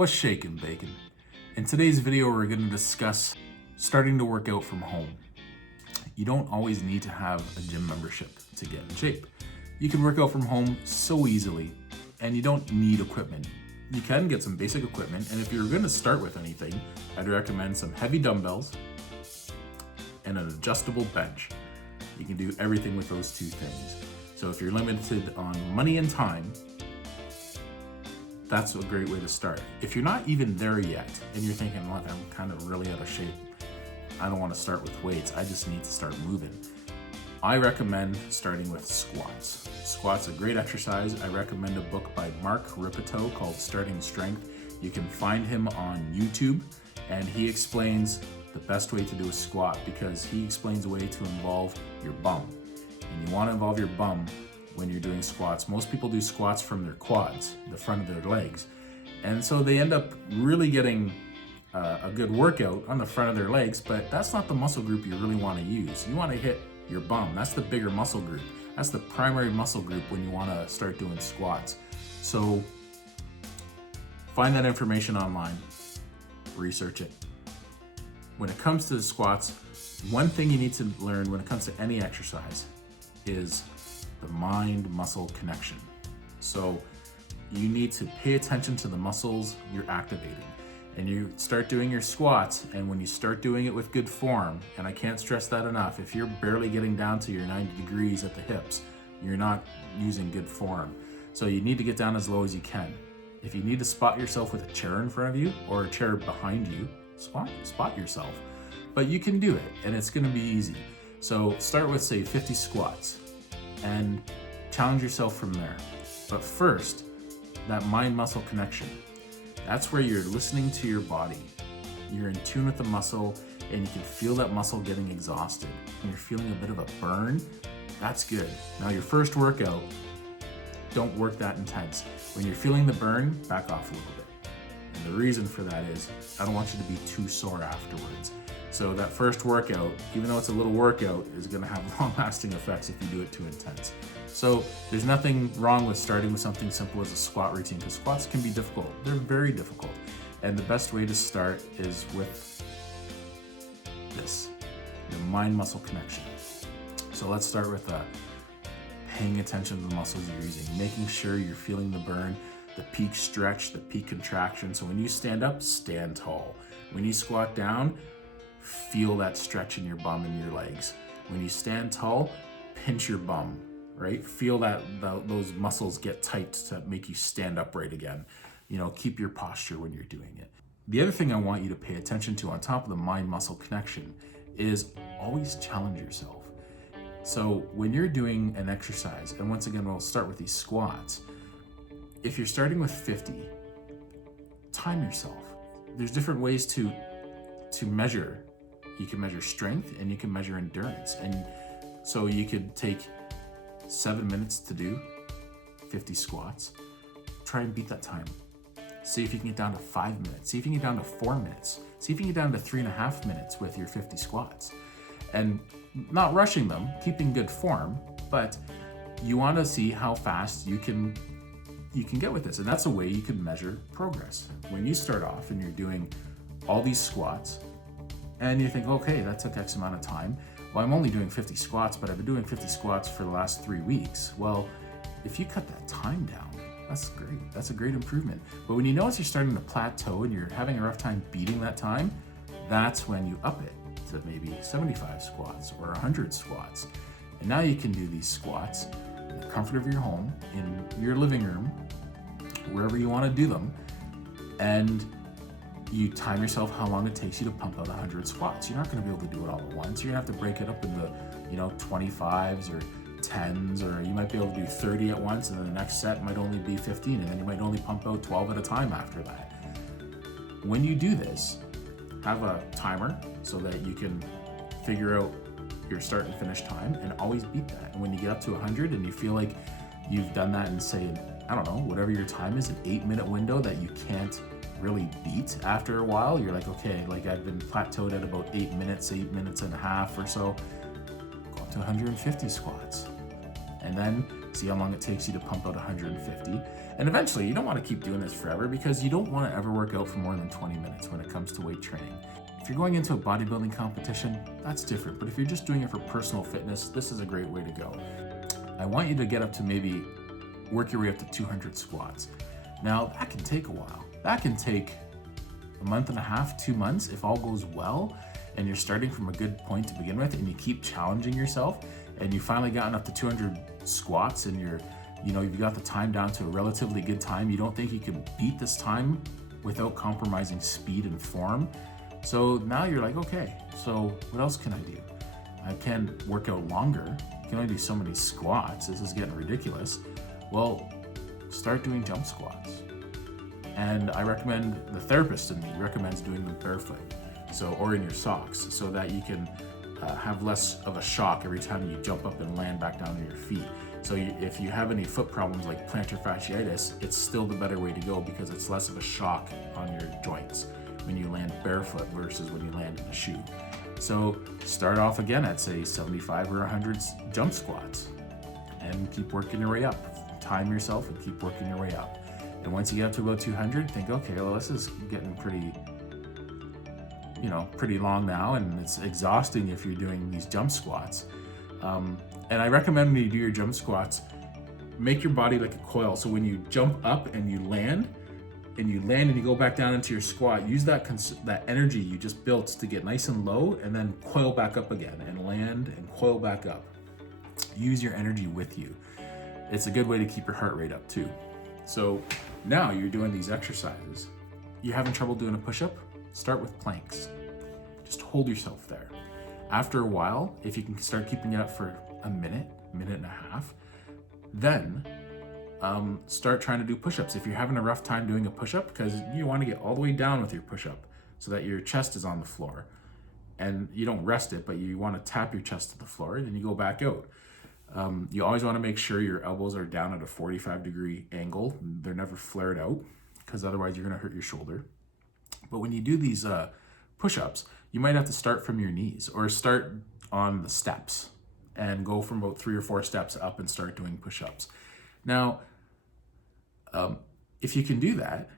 What's shaking, bacon? In today's video, we're going to discuss starting to work out from home. You don't always need to have a gym membership to get in shape. You can work out from home so easily, and you don't need equipment. You can get some basic equipment, and if you're going to start with anything, I'd recommend some heavy dumbbells and an adjustable bench. You can do everything with those two things. So if you're limited on money and time, that's a great way to start. If you're not even there yet and you're thinking, look, I'm kind of really out of shape, I don't want to start with weights, I just need to start moving, I recommend starting with squats. Squats are a great exercise. I recommend a book by Mark Ripito called Starting Strength. You can find him on YouTube, and he explains the best way to do a squat because he explains a way to involve your bum. And you want to involve your bum when you're doing squats. Most people do squats from their quads, the front of their legs. And so they end up really getting a good workout on the front of their legs, but that's not the muscle group you really want to use. You want to hit your bum. That's the bigger muscle group. That's the primary muscle group when you want to start doing squats. So find that information online, research it. When it comes to the squats, one thing you need to learn when it comes to any exercise is the mind-muscle connection. So you need to pay attention to the muscles you're activating. And you start doing your squats, and when you start doing it with good form, and I can't stress that enough, if you're barely getting down to your 90 degrees at the hips, you're not using good form. So you need to get down as low as you can. If you need to spot yourself with a chair in front of you or a chair behind you, spot yourself. But you can do it, and it's gonna be easy. So start with, say, 50 squats and challenge yourself from there. But first, that mind-muscle connection. That's where you're listening to your body. You're in tune with the muscle, and you can feel that muscle getting exhausted. When you're feeling a bit of a burn, that's good. Now your first workout, don't work that intense. When you're feeling the burn, back off a little bit. And the reason for that is, I don't want you to be too sore afterwards. So that first workout, even though it's a little workout, is gonna have long-lasting effects if you do it too intense. So there's nothing wrong with starting with something simple as a squat routine, because squats can be difficult. They're very difficult. And the best way to start is with this, the mind-muscle connection. So let's start with paying attention to the muscles you're using, making sure you're feeling the burn, the peak stretch, the peak contraction. So when you stand up, stand tall. When you squat down, feel that stretch in your bum and your legs. When you stand tall, pinch your bum, right? Feel that those muscles get tight to make you stand upright again. You know, keep your posture when you're doing it. The other thing I want you to pay attention to on top of the mind-muscle connection is always challenge yourself. So when you're doing an exercise, and once again, we'll start with these squats. If you're starting with 50, time yourself. There's different ways to measure. You can measure strength and you can measure endurance. And so you could take 7 minutes to do 50 squats. Try and beat that time. See if you can get down to 5 minutes. See if you can get down to 4 minutes. See if you can get down to 3.5 minutes with your 50 squats. And not rushing them, keeping good form, but you want to see how fast you can get with this. And that's a way you can measure progress. When you start off and you're doing all these squats, and you think, okay, that took X amount of time. Well, I'm only doing 50 squats, but I've been doing 50 squats for the last 3 weeks. Well, if you cut that time down, that's great. That's a great improvement. But when you notice you're starting to plateau and you're having a rough time beating that time, that's when you up it to maybe 75 squats or 100 squats. And now you can do these squats in the comfort of your home, in your living room, wherever you want to do them, and you time yourself how long it takes you to pump out 100 squats. You're not going to be able to do it all at once. You're going to have to break it up into, 25s or 10s, or you might be able to do 30 at once, and then the next set might only be 15, and then you might only pump out 12 at a time after that. When you do this, have a timer so that you can figure out your start and finish time and always beat that. And when you get up to 100 and you feel like you've done that in, say, I don't know, whatever your time is, an 8-minute window that you can't really beat after a while, you're like, okay, like I've been plateaued at about 8 minutes and a half or so, go up to 150 squats. and then see how long it takes you to pump out 150. And eventually, you don't want to keep doing this forever because you don't want to ever work out for more than 20 minutes when it comes to weight training. If you're going into a bodybuilding competition, that's different. But if you're just doing it for personal fitness, this is a great way to go. I want you to get up to maybe work your way up to 200 squats. Now, that can take a while. That can take a month and a half, 2 months, if all goes well, and you're starting from a good point to begin with, and you keep challenging yourself, and you've finally gotten up to 200 squats, and you've got the time down to a relatively good time. You don't think you can beat this time without compromising speed and form. So now you're like, okay, so what else can I do? I can work out longer. I can only do so many squats. This is getting ridiculous. Well, start doing jump squats. And I recommend, the therapist in me recommends doing them barefoot, or in your socks, so that you can have less of a shock every time you jump up and land back down on your feet. So if you have any foot problems like plantar fasciitis, it's still the better way to go because it's less of a shock on your joints when you land barefoot versus when you land in a shoe. So start off again at say 75 or 100 jump squats and keep working your way up. Time yourself and keep working your way up. And once you get up to about 200, think, okay, well, this is getting pretty long now, and it's exhausting if you're doing these jump squats. And I recommend when you do your jump squats, make your body like a coil. So when you jump up and you land and you go back down into your squat, use that energy you just built to get nice and low, and then coil back up again and land and coil back up. Use your energy with you. It's a good way to keep your heart rate up too. So now you're doing these exercises. You're having trouble doing a push-up? Start with planks. Just hold yourself there. After a while, if you can start keeping it up for a minute and a half, then start trying to do push-ups. If you're having a rough time doing a push-up, because you want to get all the way down with your push-up so that your chest is on the floor, and you don't rest it, but you want to tap your chest to the floor, and then you go back out. You always want to make sure your elbows are down at a 45-degree angle. They're never flared out, because otherwise you're going to hurt your shoulder. But when you do these push-ups, you might have to start from your knees or start on the steps and go from about 3 or 4 steps up and start doing push-ups. Now, if you can do that,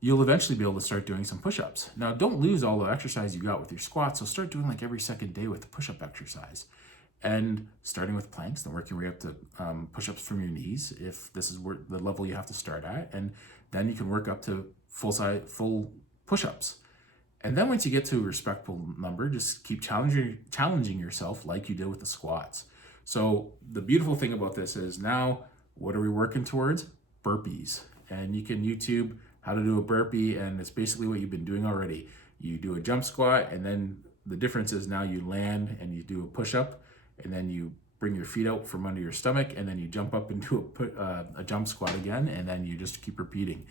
you'll eventually be able to start doing some push-ups. Now, don't lose all the exercise you got with your squats, so start doing like every second day with the push-up exercise. And starting with planks, then working your way up to push-ups from your knees, if this is where the level you have to start at, and then you can work up to full push-ups. And then once you get to a respectable number, just keep challenging yourself like you did with the squats. So the beautiful thing about this is now, what are we working towards? Burpees. And you can YouTube how to do a burpee, and it's basically what you've been doing already. You do a jump squat, and then the difference is now you land and you do a push-up, and then you bring your feet out from under your stomach, and then you jump up and do a jump squat again, and then you just keep repeating.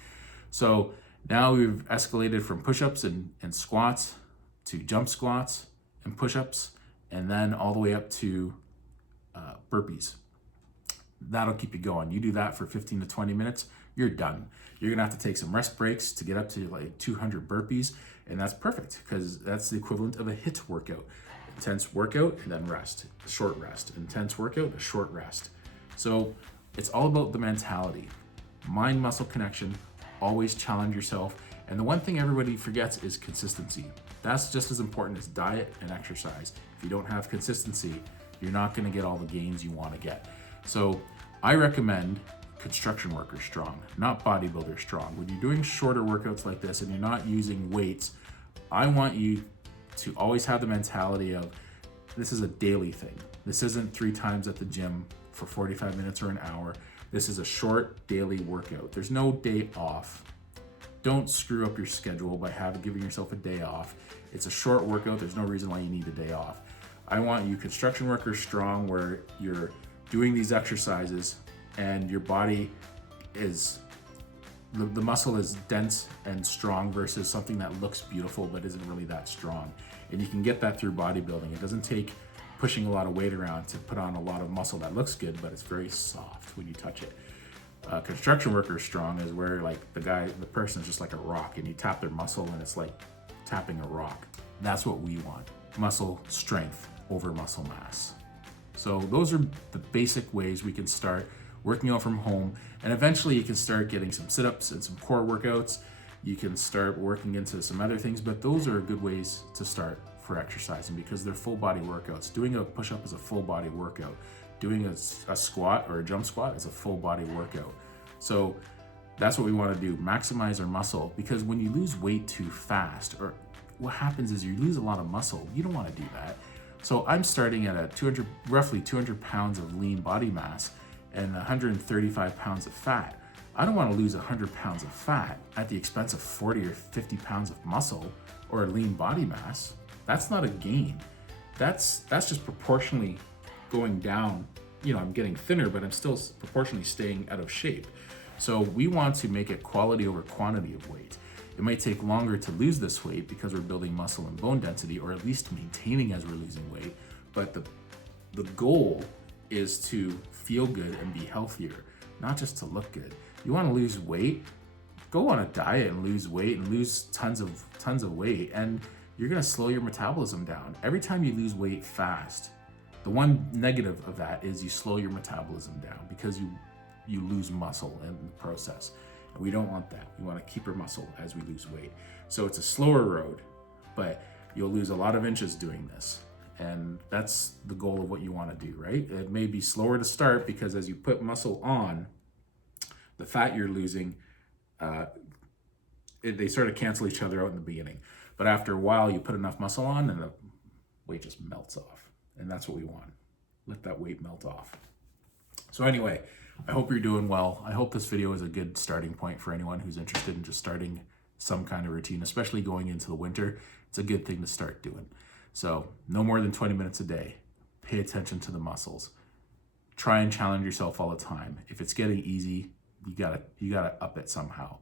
So now we've escalated from push-ups and squats to jump squats and push-ups, and then all the way up to burpees. That'll keep you going. You do that for 15 to 20 minutes, you're done. You're gonna have to take some rest breaks to get up to like 200 burpees, and that's perfect because that's the equivalent of a HIIT workout. Intense workout and then rest, short rest. Intense workout, a short rest. So it's all about the mentality. Mind-muscle connection, always challenge yourself. And the one thing everybody forgets is consistency. That's just as important as diet and exercise. If you don't have consistency, you're not gonna get all the gains you wanna get. So I recommend construction worker strong, not bodybuilder strong. When you're doing shorter workouts like this and you're not using weights, I want you to always have the mentality of, this is a daily thing. This isn't 3 times at the gym for 45 minutes or an hour. This is a short daily workout. There's no day off. Don't screw up your schedule by giving yourself a day off. It's a short workout. There's no reason why you need a day off. I want you construction worker strong, where you're doing these exercises and your body is, the muscle is dense and strong versus something that looks beautiful but isn't really that strong. And you can get that through bodybuilding. It doesn't take pushing a lot of weight around to put on a lot of muscle that looks good, but it's very soft when you touch it. Construction worker strong is where like the person is just like a rock, and you tap their muscle and it's like tapping a rock. That's what we want. Muscle strength over muscle mass. So So those are the basic ways we can start working out from home, and eventually you can start getting some sit-ups and some core workouts. You can start working into some other things, but those are good ways to start for exercising because they're full body workouts. Doing a push-up is a full body workout. Doing a squat or a jump squat is a full body workout. So that's what we want to do, maximize our muscle, because when you lose weight too fast, or what happens is you lose a lot of muscle. You don't want to do that. So I'm starting at a roughly 200 pounds of lean body mass and 135 pounds of fat. I don't want to lose 100 pounds of fat at the expense of 40 or 50 pounds of muscle or lean body mass. That's not a gain. That's just proportionally going down. You know, I'm getting thinner, but I'm still proportionally staying out of shape. So we want to make it quality over quantity of weight. It might take longer to lose this weight because we're building muscle and bone density, or at least maintaining as we're losing weight. But the goal is to feel good and be healthier, not just to look good. You want to lose weight, go on a diet and lose weight and lose tons of weight, and you're going to slow your metabolism down. Every time you lose weight fast, the one negative of that is you slow your metabolism down because you lose muscle in the process. And we don't want that. We want to keep our muscle as we lose weight. So it's a slower road, but you'll lose a lot of inches doing this. And that's the goal of what you want to do, right? It may be slower to start because as you put muscle on, the fat you're losing, they sort of cancel each other out in the beginning. But after a while, you put enough muscle on and the weight just melts off. And that's what we want. Let that weight melt off. So anyway, I hope you're doing well. I hope this video is a good starting point for anyone who's interested in just starting some kind of routine, especially going into the winter. It's a good thing to start doing. So no more than 20 minutes a day. Pay attention to the muscles. Try and challenge yourself all the time. If it's getting easy, you gotta up it somehow.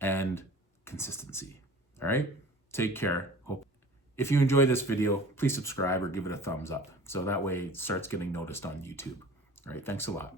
And consistency. All right? Take care. If you enjoy this video, please subscribe or give it a thumbs up. So that way it starts getting noticed on YouTube. All right, thanks a lot.